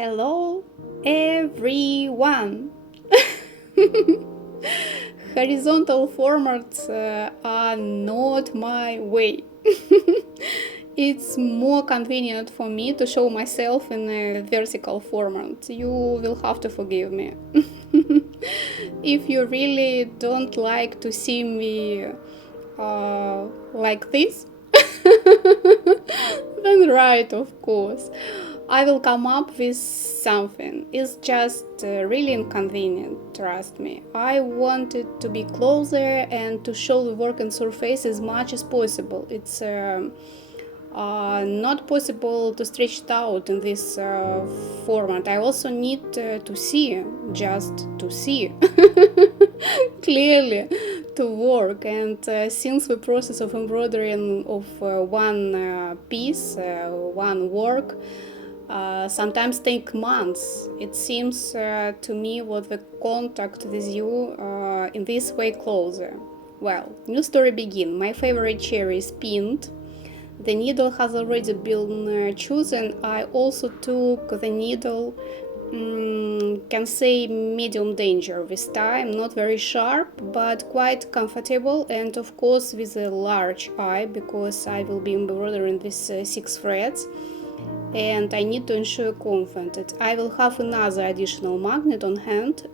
Hello, everyone! Horizontal formats are not my way. It's more convenient for me to show myself in a vertical format. You will have to forgive me. If you really don't like to see me like this, then right, of course. I will come up with something. It's just really inconvenient, trust me. I want it to be closer and to show the working surface as much as possible. It's not possible to stretch it out in this format. I also need to see, just to see clearly to work. And since the process of embroidering of one piece, one work, sometimes take months. It seems to me what the contact with you in this way closer. Well, new story begin. My favorite chair is pinned. The needle has already been chosen. I also took the needle, can say medium danger this time, not very sharp, but quite comfortable, and of course with a large eye, because I will be embroidering with 6 threads. And I need to ensure comfort that I will have another additional magnet on hand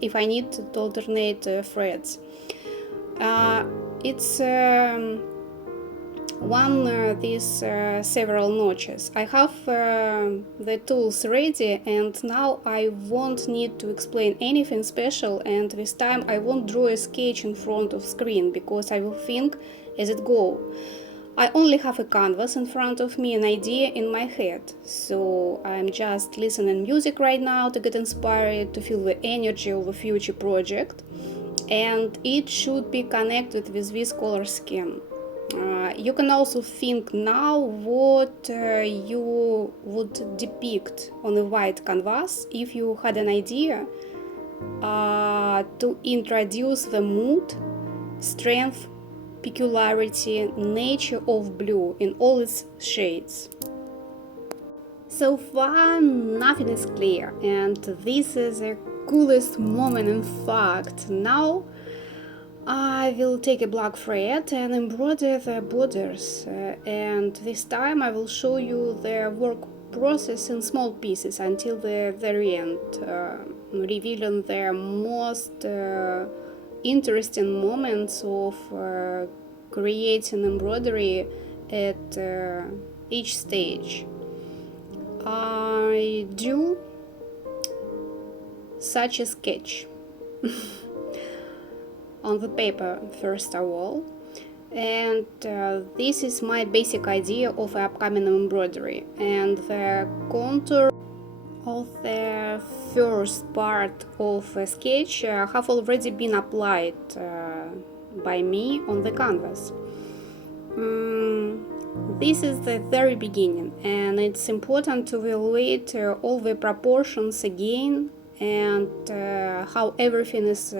if I need to alternate threads. It's these several notches. I have the tools ready, and now I won't need to explain anything special, and this time I won't draw a sketch in front of screen because I will think as it go. I only have a canvas in front of me, an idea in my head, so I'm just listening music right now to get inspired, to feel the energy of a future project, and it should be connected with this color scheme. You can also think now what you would depict on a white canvas if you had an idea to introduce the mood, strength, peculiarity, nature of blue in all its shades. So far, nothing is clear, and this is the coolest moment in fact. Now I will take a black thread and embroider the borders, and this time I will show you the work process in small pieces until the very end, revealing the most interesting moments of creating embroidery at each stage. I do such a sketch on the paper first of all, and this is my basic idea of upcoming embroidery, and the contour of the first part of a sketch have already been applied by me on the canvas. This is the very beginning, and it's important to evaluate all the proportions again, and how everything is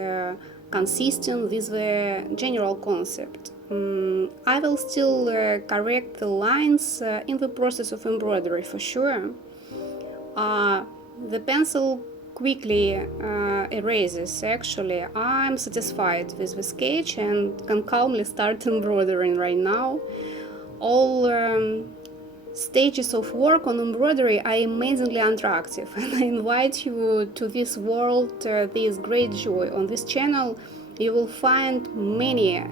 consistent with the general concept. I will still correct the lines in the process of embroidery for sure. The pencil quickly erases. Actually, I'm satisfied with the sketch and can calmly start embroidering right now. All stages of work on embroidery are amazingly interactive, and I invite you to this world, this great joy. On this channel you will find many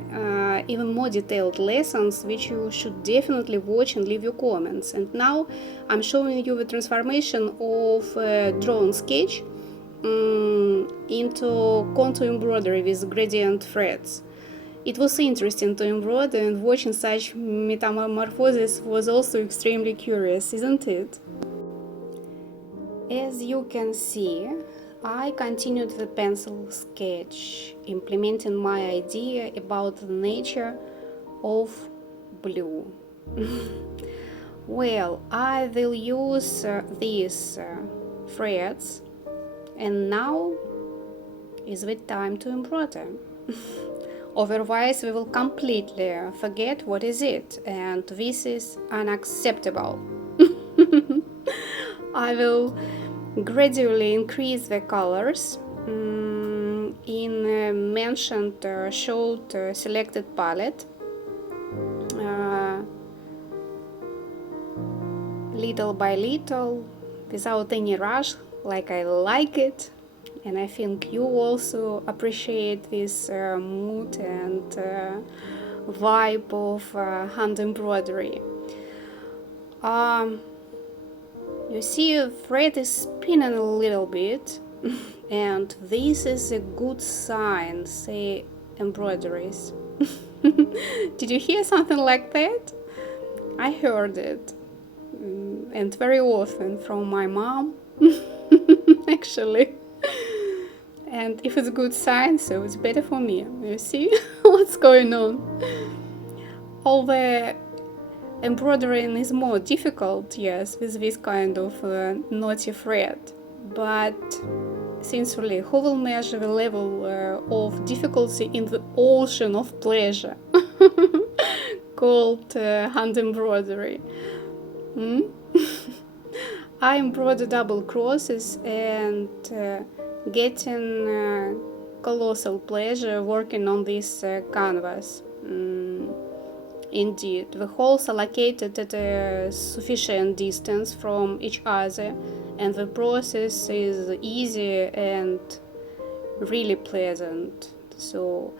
even more detailed lessons which you should definitely watch and leave your comments. And now I'm showing you the transformation of a drawn sketch into contour embroidery with gradient threads. It was interesting to embroider, and watching such metamorphosis was also extremely curious, isn't it? As you can see, I continued the pencil sketch, implementing my idea about the nature of blue. Well, I will use these threads, and now is the time to embroider. Otherwise, we will completely forget what is it, and this is unacceptable. I will gradually increase the colors in mentioned showed selected palette, little by little, without any rush, like I like it. And I think you also appreciate this mood and vibe of hand embroidery. You see, the thread is spinning a little bit, and this is a good sign, say embroideries. Did you hear something like that? I heard it, and very often from my mom, actually. And if it's a good sign, so it's better for me. You see what's going on? Although embroidering is more difficult, yes, with this kind of knotty thread, but sincerely, who will measure the level of difficulty in the ocean of pleasure called hand embroidery? I embroider double crosses and getting colossal pleasure working on this canvas. Indeed, the holes are located at a sufficient distance from each other, and the process is easy and really pleasant. So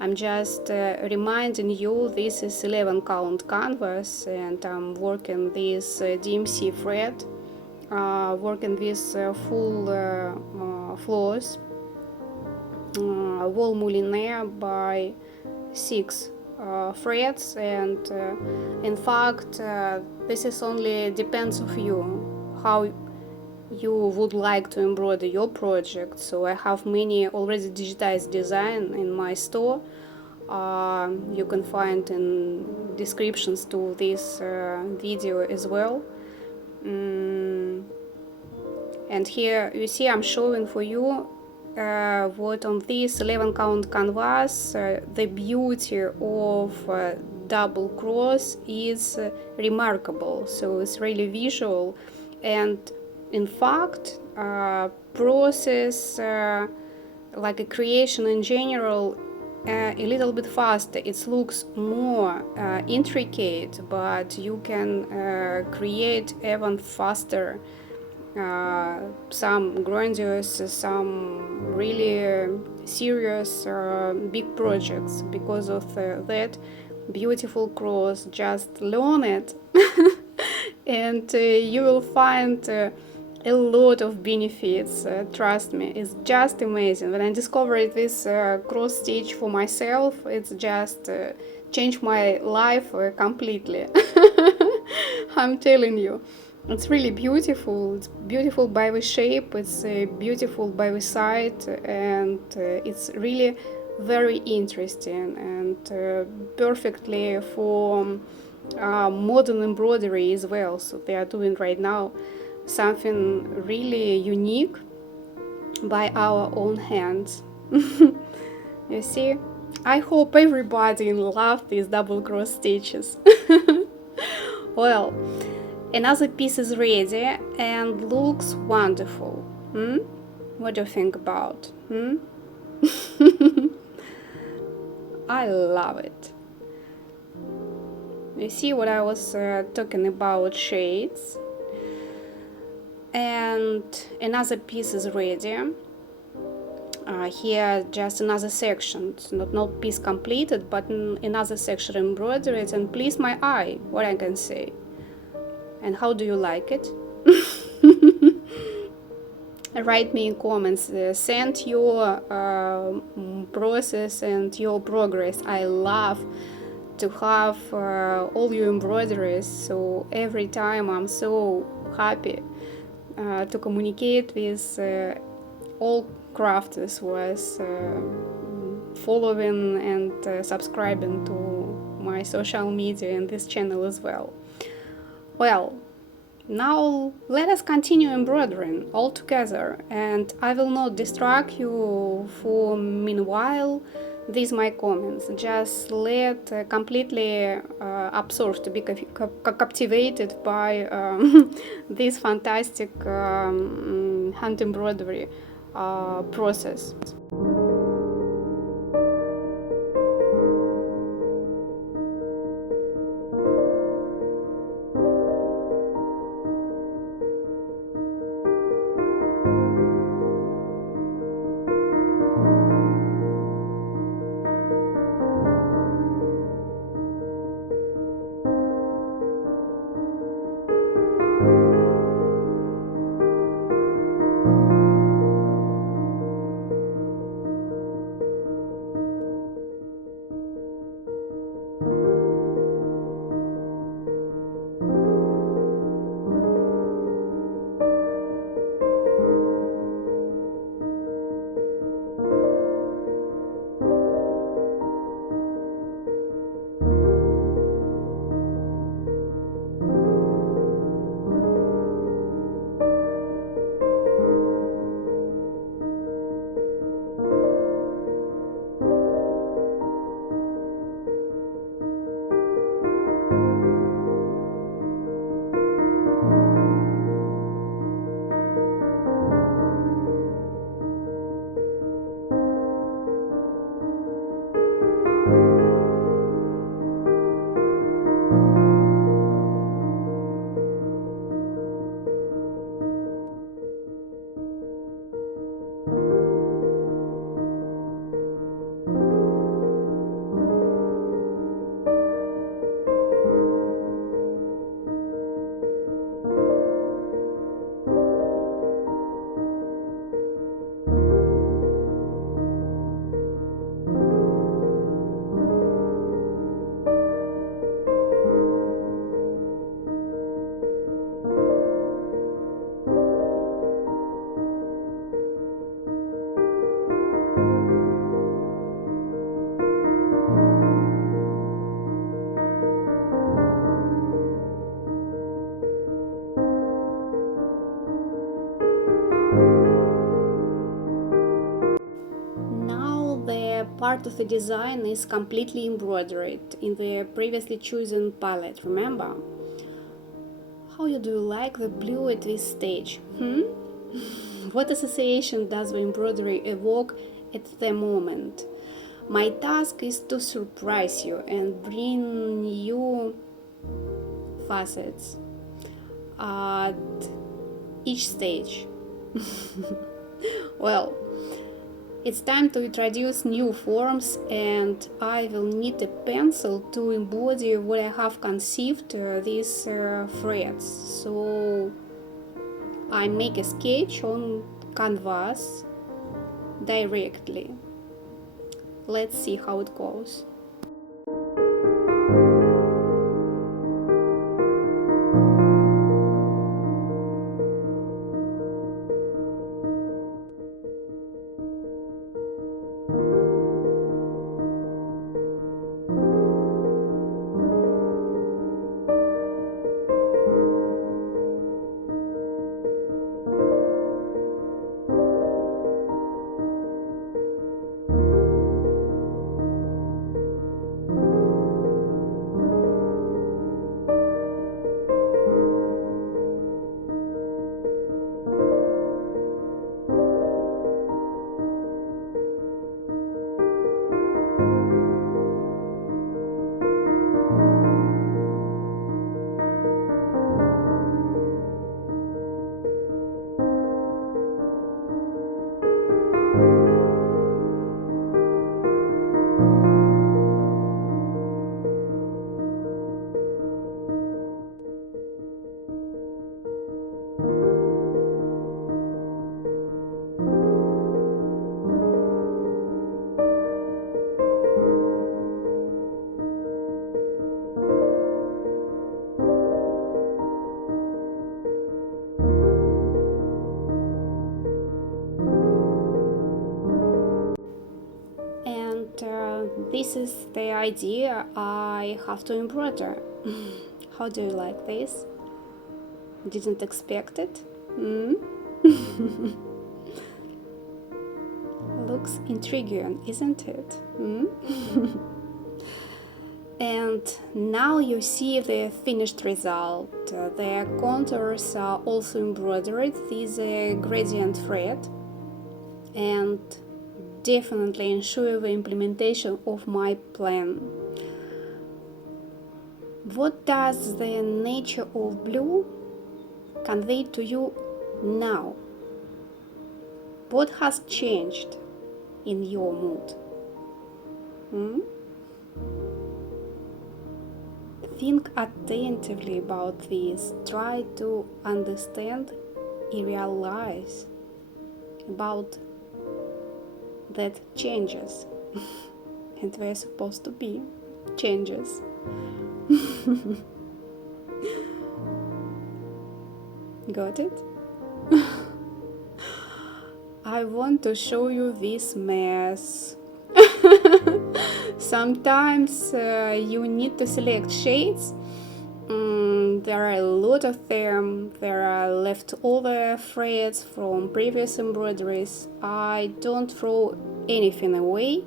I'm just reminding you, this is 11 count canvas, and I'm working this DMC thread, working this full floors, wall moulinet by 6 threads, and in fact this is only depends of you how you would like to embroider your project. So I have many already digitized design in my store. You can find in descriptions to this video as well. And here you see I'm showing for you what on this 11 count canvas the beauty of double cross is remarkable. So it's really visual, and in fact process like a creation in general a little bit faster. It looks more intricate, but you can create even faster some grandiose, some really serious big projects because of that beautiful cross. Just learn it and you will find a lot of benefits. Trust me, it's just amazing. When I discovered this cross stitch for myself, it's just changed my life completely. I'm telling you. It's really beautiful. It's beautiful by the shape, it's beautiful by the sight, and it's really very interesting and perfectly for modern embroidery as well. So they are doing right now something really unique by our own hands. You see, I hope everybody loves these double cross stitches. Well, another piece is ready and looks wonderful. What do you think about? I love it. You see what I was talking about, shades. And another piece is ready. Here just another section. It's not piece completed, but another section embroidered, and please my eye, what I can say. And how do you like it? Write me in comments, send your process and your progress. I love to have all your embroideries, so every time I'm so happy to communicate with all crafters who is following and subscribing to my social media and this channel as well. Well, now let us continue embroidering all together, and I will not distract you for meanwhile these my comments. Just let completely absorbed, to be captivated by this fantastic hand embroidery process. Part of the design is completely embroidered in the previously chosen palette, remember? How do you like the blue at this stage? What association does the embroidery evoke at the moment? My task is to surprise you and bring you facets at each stage. Well, it's time to introduce new forms, and I will need a pencil to embody what I have conceived these threads. So I make a sketch on canvas directly. Let's see how it goes. This is the idea I have to embroider. How do you like this? Didn't expect it? Looks intriguing, isn't it? And now you see the finished result. The contours are also embroidered with a gradient thread and definitely ensure the implementation of my plan. What does the nature of blue convey to you now? What has changed in your mood? Think attentively about this. Try to understand and realize about that changes. And they're supposed to be changes. Got it? I want to show you this mess. Sometimes you need to select shades. There are a lot of them. There are leftover threads from previous embroideries. I don't throw anything away.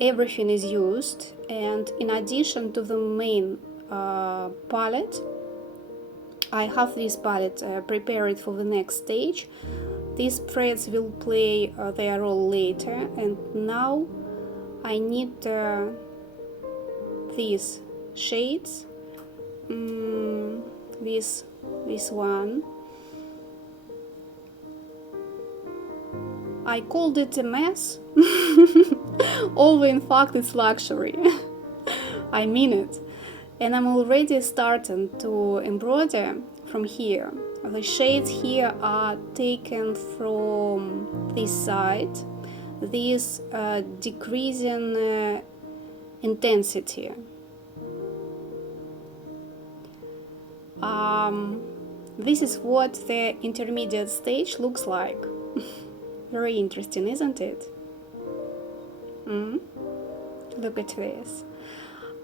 Everything is used, and in addition to the main palette, I have this palette prepared for the next stage. These threads will play their role later, and now I need these shades. This one. I called it a mess, although in fact it's luxury. I mean it. And I'm already starting to embroider from here. The shades here are taken from this side, this decreasing intensity. This is what the intermediate stage looks like. Very interesting, isn't it? Look at this.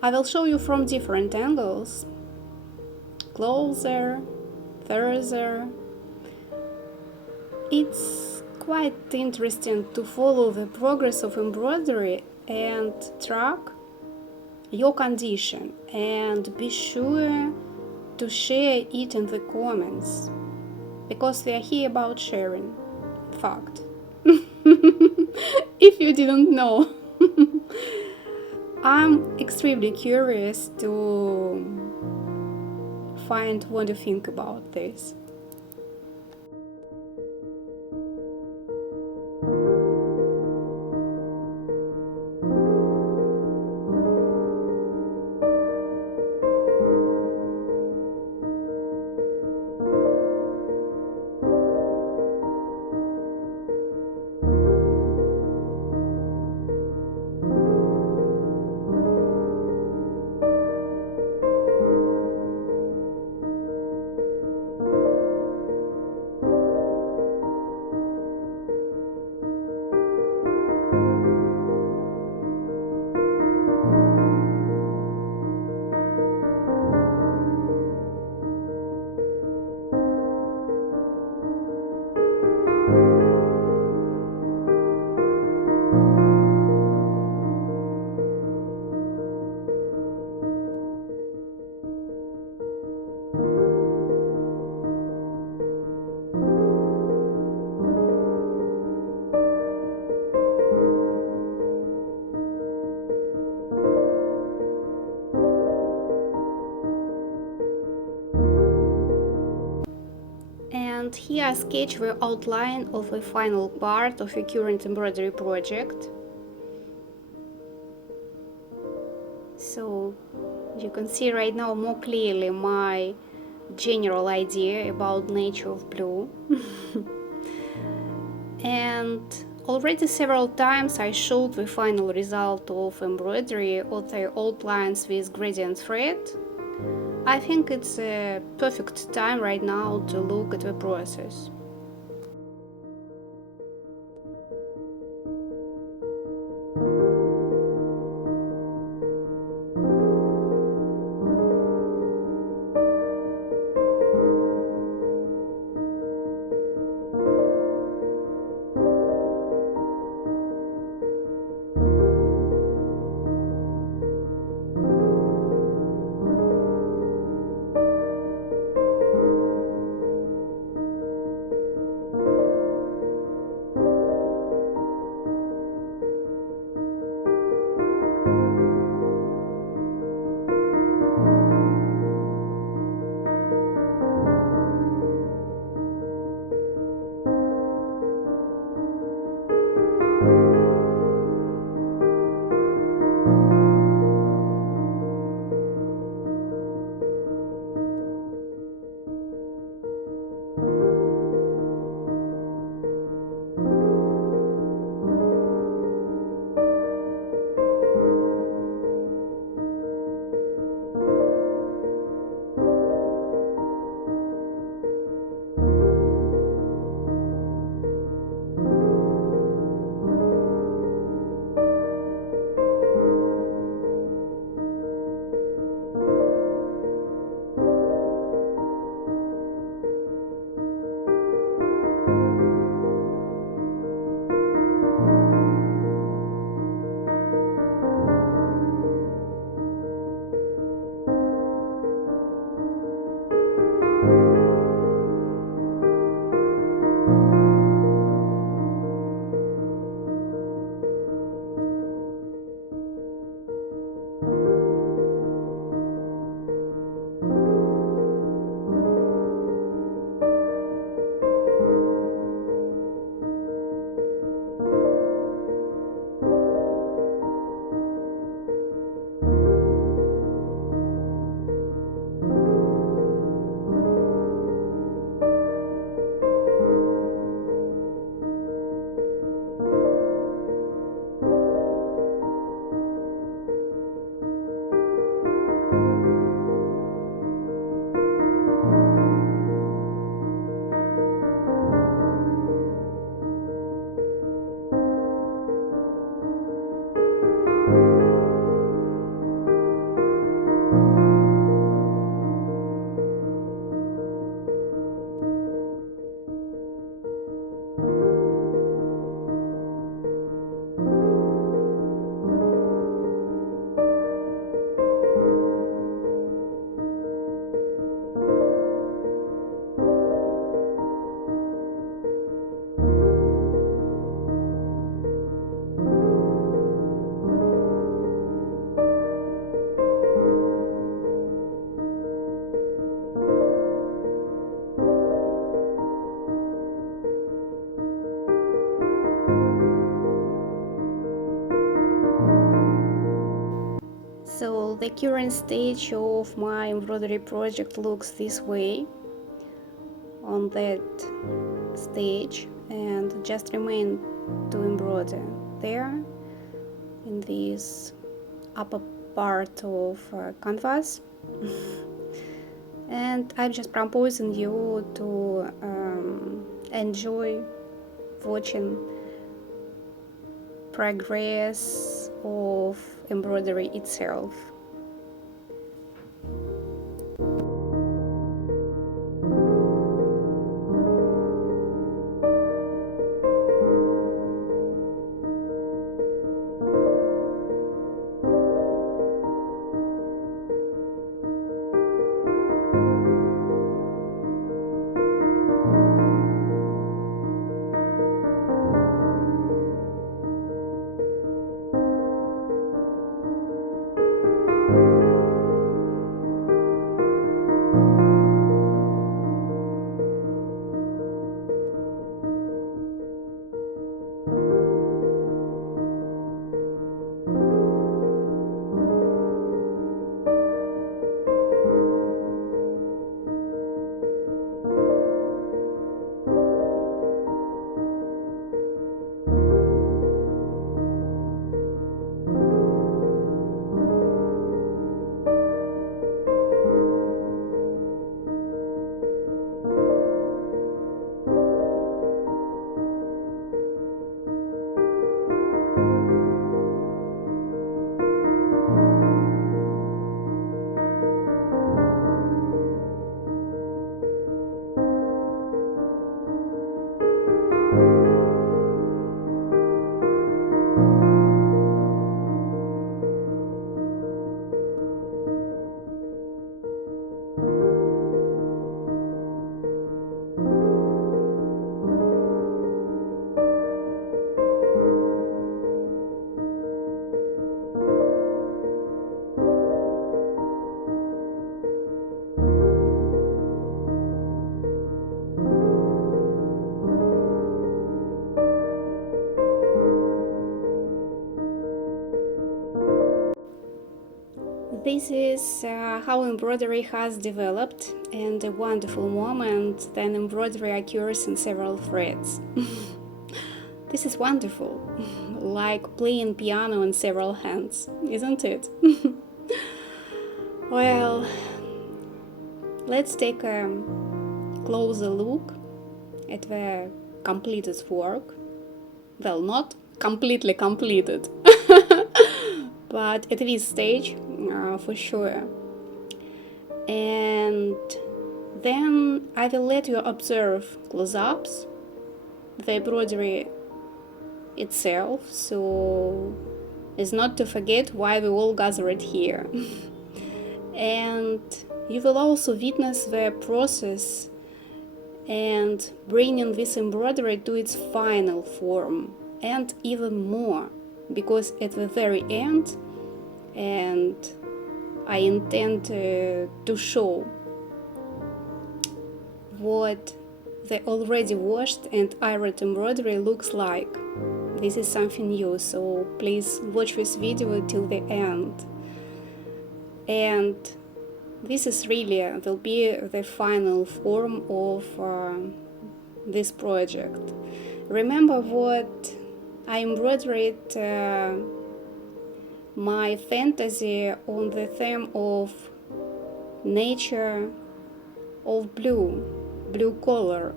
I will show you from different angles. Closer, further. It's quite interesting to follow the progress of embroidery and track your condition, and be sure to share it in the comments, because we are here about sharing. Fact. If you didn't know. I'm extremely curious to find what you think about this. And here I sketch the outline of the final part of a current embroidery project. So you can see right now more clearly my general idea about nature of blue. And already several times I showed the final result of embroidery of the outlines with gradient thread. I think it's a perfect time right now to look at the process. The current stage of my embroidery project looks this way on that stage, and just remain to embroider there in this upper part of canvas. And I'm just proposing you to enjoy watching progress of embroidery itself. This is how embroidery has developed, and a wonderful moment then embroidery occurs in several threads. This is wonderful, like playing piano in several hands, isn't it? Well, let's take a closer look at the completed work. Well, not completely completed, but at this stage, for sure. And then I will let you observe close-ups, the embroidery itself, so as not to forget why we all gathered here. And you will also witness the process and bringing this embroidery to its final form, and even more, because at the very end, and I intend to show what the already washed and ironed embroidery looks like. This is something new, so please watch this video till the end. And this is really will be the final form of this project. Remember what I embroidered my fantasy on the theme of nature of blue color.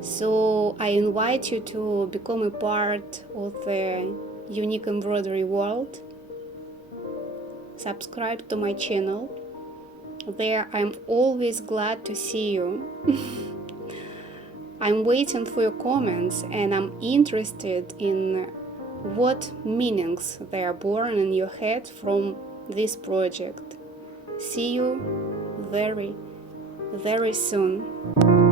So I invite you to become a part of the Unique Embroidery world. Subscribe to my channel. There I'm always glad to see you. I'm waiting for your comments, and I'm interested in what meanings they are born in your head from this project. See you very, very soon.